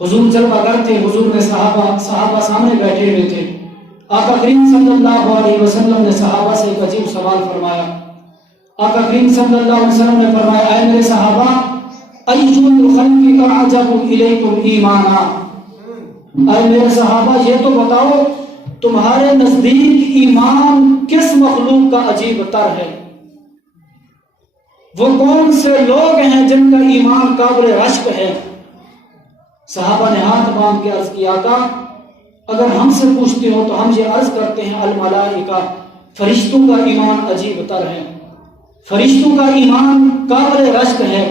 حضور جلوہ گر تھے، حضور نے صحابہ سامنے بیٹھے ہوئے تھے. آقا کریم صلی اللہ علیہ وسلم نے صحابہ سے ایک عجیب سوال فرمایا. آقا کریم صلی اللہ علیہ وسلم نے فرمایا، اے میرے صحابہ، ایُّ الخلق اعجب الیکم ایمانا، اے میرے صحابہ یہ تو بتاؤ تمہارے نزدیک ایمان کس مخلوق کا عجیب تر ہے؟ وہ کون سے لوگ ہیں جن کا ایمان قابل رشک ہے؟ صحابہ نے ہاتھ باندھ کے عرض کیا، آقا اگر ہم سے پوچھتے ہو تو ہم یہ عرض کرتے ہیں الملائکہ، فرشتوں کا ایمان عجیب تر ہے، فرشتوں کا ایمان قابل رشک ہے.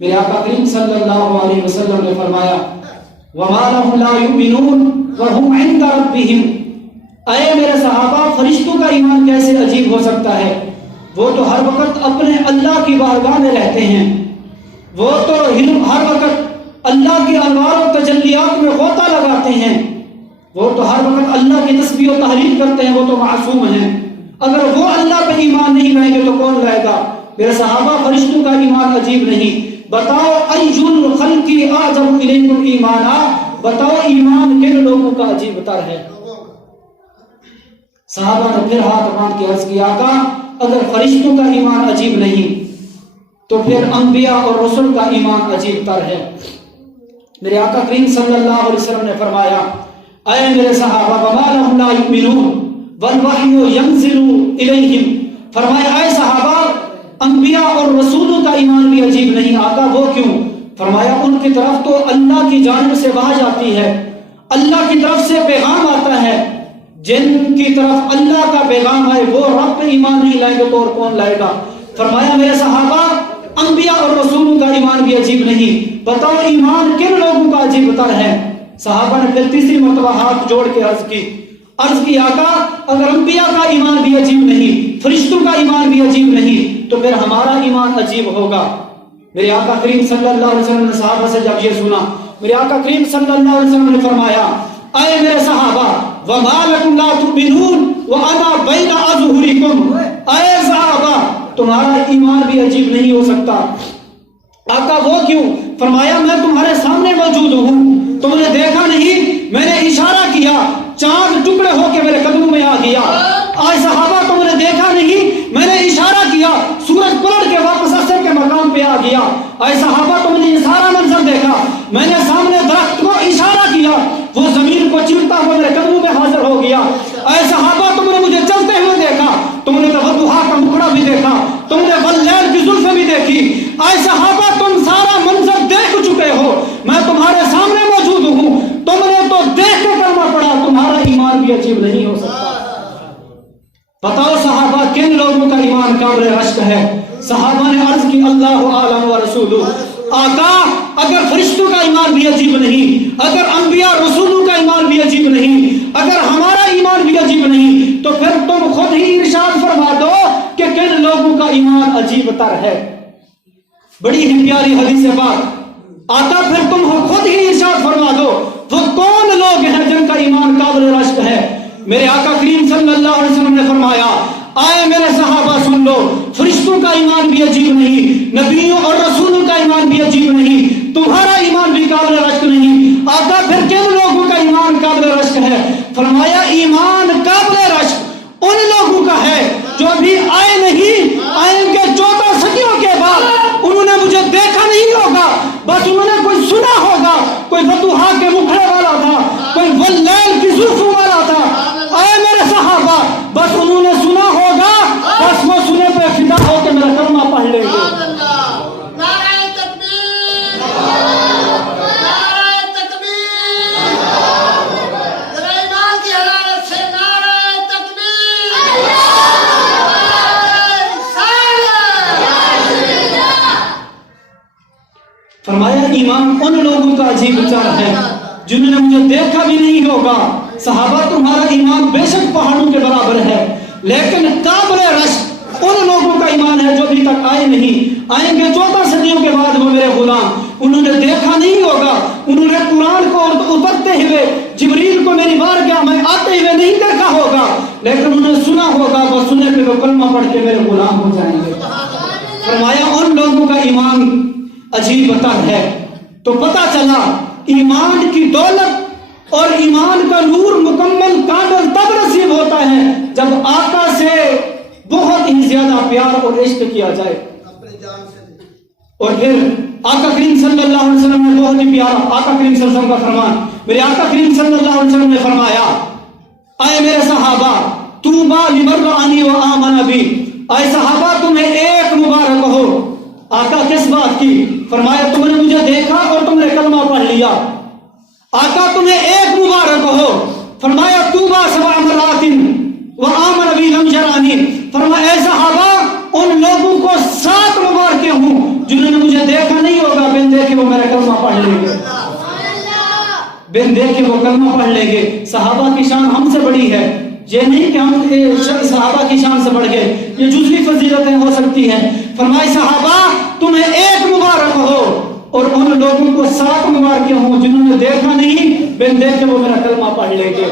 میرے آقا کریم صلی اللہ علیہ وسلم نے فرمایا، وَمَا لَهُمْ لَا يُؤْمِنُونَ وَهُمْ عِنْدَ رَبِّهِمْ، اے میرے صحابہ فرشتوں کا ایمان کیسے عجیب ہو سکتا ہے؟ وہ تو ہر وقت اپنے اللہ کی بارگاہ میں رہتے ہیں، وہ تو ہر وقت اللہ کی انوار و تجلیات میں غوطہ لگاتے ہیں، وہ تو ہر وقت اللہ کی تسبیح و تحلیل کرتے ہیں، وہ تو معصوم ہیں. اگر وہ اللہ پہ ایمان نہیں لائیں گے تو کون لائے گا؟ میرے صحابہ فرشتوں کا ایمان عجیب نہیں. بتاؤ ایُّ الخلق اعجب الیکم ایمانا، بتاؤ ایمان کن لوگوں کا عجیب تر ہے؟ صحابہ نے پھر ہاتھ باندھ کے عرض کیا، آقا اگر فرشتوں کا ایمان عجیب نہیں تو پھر انبیاء اور رسل کا ایمان عجیب تر ہے. میرے آقا کریم صلی اللہ علیہ وسلم نے فرمایا، اے میرے صحابہ، وَمَا لَهُمْ لَا يُؤْمِنُونَ وَالْوَحْيُ يَنزِلُ إِلَيْهِمْ، فرمایا اے صحابہ انبیاء اور رسولوں کا ایمان بھی عجیب نہیں. آقا وہ کیوں؟ فرمایا ان کی طرف تو اللہ کی جانب سے وحی آتی ہے، اللہ کی طرف سے پیغام آتا ہے. جن کی طرف اللہ کا پیغام آئے وہ رب پہ ایمان نہیں لائیں گے تو اور کون لائے گا؟ فرمایا میرے صحابہ انبیاء اور رسولوں کا ایمان بھی عجیب نہیں، بتاؤ ایمان کن لوگوں کا عجیب تر ہے؟ صحابہ نے پھر تیسری مرتبہ ہاتھ جوڑ کے عرض کی آقا اگر انبیاء کا ایمان بھی عجیب نہیں، فرشتوں کا ایمان بھی عجیب نہیں تو پھر ہمارا ایمان عجیب ہوگا. میرے آقا کریم صلی اللہ علیہ وسلم نے صحابہ سے جب یہ سنا، میرے آقا کریم صلی اللہ علیہ وسلم نے فرمایا، اے میرے صحابہ وَمَا لَكُمْ لَا تُؤْمِنُونَ وَأَنَا بَيْنَ أَظْهُرِكُمْ، اے صحابہ تمہارا ایمان بھی عجیب نہیں ہو سکتا. آقا وہ کیوں؟ فرمایا میں تمہارے سامنے موجود ہوں، تم نے دیکھا نہیں، میں نے اشارہ کیا، چاند ٹکڑے ہو کے میرے قدموں میں آ گیا. آج صحابہ تم نے دیکھا نہیں، میں نے اشارہ کیا، سورج پلٹ کے واپس اثر کے مقام پہ آ گیا. آج صحابہ تم نے یہ سارا منظر دیکھا، میں نے سامنے درخت کو اشارہ کیا، وہ زمین کو چیرتا ہوا میرے قدموں میں حاضر ہو گیا. اے صحابہ تم نے مجھے چلتے ہوئے دیکھا، تم نے تودھا کا مکڑا بھی دیکھا، تم نے واللیل کی زلفیں بھی دیکھی. اے صحابہ تم سارا منظر دیکھ چکے ہو، میں تمہارے سامنے موجود ہوں، تم نے تو دیکھ کے کلمہ پڑھا، تمہارا ایمان بھی عجیب نہیں ہو سکتا. بتاؤ صحابہ کن لوگوں کا ایمان قابل رشک ہے؟ صحابہ نے عرض کی اللہ اعلم و رسولہ. آقا اگر فرشتوں کا ایمان بھی عجیب نہیں، اگر انبیاء رسولوں کا ایمان بھی عجیب نہیں، اگر ہمارا ایمان بھی عجیب نہیں تو پھر تم خود ہی ارشاد فرما دو کہ کن لوگوں کا ایمان عجیب تر ہے. بڑی ہی پیاری حدیث بات. آقا پھر تم خود ہی ارشاد فرما دو وہ کون لوگ ہیں جن کا ایمان قابل رشک ہے. میرے آقا کریم صلی اللہ علیہ وسلم نے فرمایا، آئے میرے صحابہ سن لو، فرشتوں کا ایمان بھی عجیب نہیں، نبیوں اور رسولوں کا ایمان بھی عجیب نہیں، تمہارا ایمان بھی قابل رشک نہیں. آقا پھر کن لوگوں کا ایمان قابل رشک ہے؟ فرمایا ایمان قابل رشک ان لوگوں کا ہے جو ابھی آئے نہیں، آئیں گے 14 صدیوں کے بعد. انہوں نے مجھے دیکھا نہیں ہوگا، بس انہوں نے کوئی سنا ہوگا، کوئی فتوحا کے مکھڑے والا تھا، کوئی واللیل کی زلفوں والا تھا. اے میرے صحابہ بس انہوں نے سنا ہوگا، بس وہ سنے پہ فدا ہو کے میرا کلمہ پڑھ لیں گے. نعرہ تکبیر، نعرہ تکبیر، ایمان کی حرارت سے نعرہ تکبیر. فرمایا ایمان ان لوگوں کا عجیب تر ہے جنہوں نے مجھے دیکھا بھی نہیں ہوگا. صحابہ تمہارا ایمان بے شک پہاڑوں کے برابر ہے، لیکن قابل رشک ان لوگوں کا ایمان ہے جو ابھی تک آئے نہیں، آئیں گے 14 صدیوں کے بعد. وہ میرے غلام انہوں نے دیکھا نہیں ہوگا، انہوں نے قرآن کو اترتے ہوئے، جبریل کو میری بارگاہ میں آتے ہوئے نہیں دیکھا ہوگا، لیکن انہوں نے سنا ہوگا، بس سننے پہ وہ کلمہ پڑھ کے میرے غلام ہو جائیں گے. فرمایا ان لوگوں کا ایمان عجیب تر ہے. تو پتہ چلا ایمان کی دولت اور ایمان کا نور مکمل کامل تب نصیب ہوتا ہے جب آقا سے بہت ہی زیادہ پیار اور عشق کیا جائے. اور پھر آقا کریم صلی اللہ علیہ وسلم نے بہت ہی پیارا آقا کریم صلی اللہ علیہ وسلم کا فرمان، میرے آقا کریم صلی اللہ علیہ وسلم نے فرمایا، اے میرے صحابہ طوبی لمن رآنی و آمن بی، اے صحابہ تمہیں ایک مبارک ہو. آقا کس بات کی؟ فرمایا تم نے مجھے دیکھا اور تم نے کلمہ پڑھ لیا. آقا تمہیں ایک مبارک ہو. فرمایا طوبی سبع مرات و آمن بی لم یرانی، فرمایا اے صحابہ ان لوگوں کو 7 مبارکیں ہوں جنہوں نے مجھے دیکھا نہیں ہوگا، بن دیکھے وہ میرا کلمہ پڑھ لیں گے، بن دیکھے وہ کلمہ پڑھ لیں گے. صحابہ کی شان ہم سے بڑی ہے، یہ نہیں کہ ہم صحابہ کی شان سے بڑھ گئے، یہ جزوی فضیلتیں ہو سکتی ہیں. فرمائے صحابہ تمہیں ایک مبارک ہو اور ان لوگوں کو 7 مبارکیں ہوں جنہوں نے دیکھا نہیں، بن دیکھے وہ میرا کلمہ پڑھ لیں گے.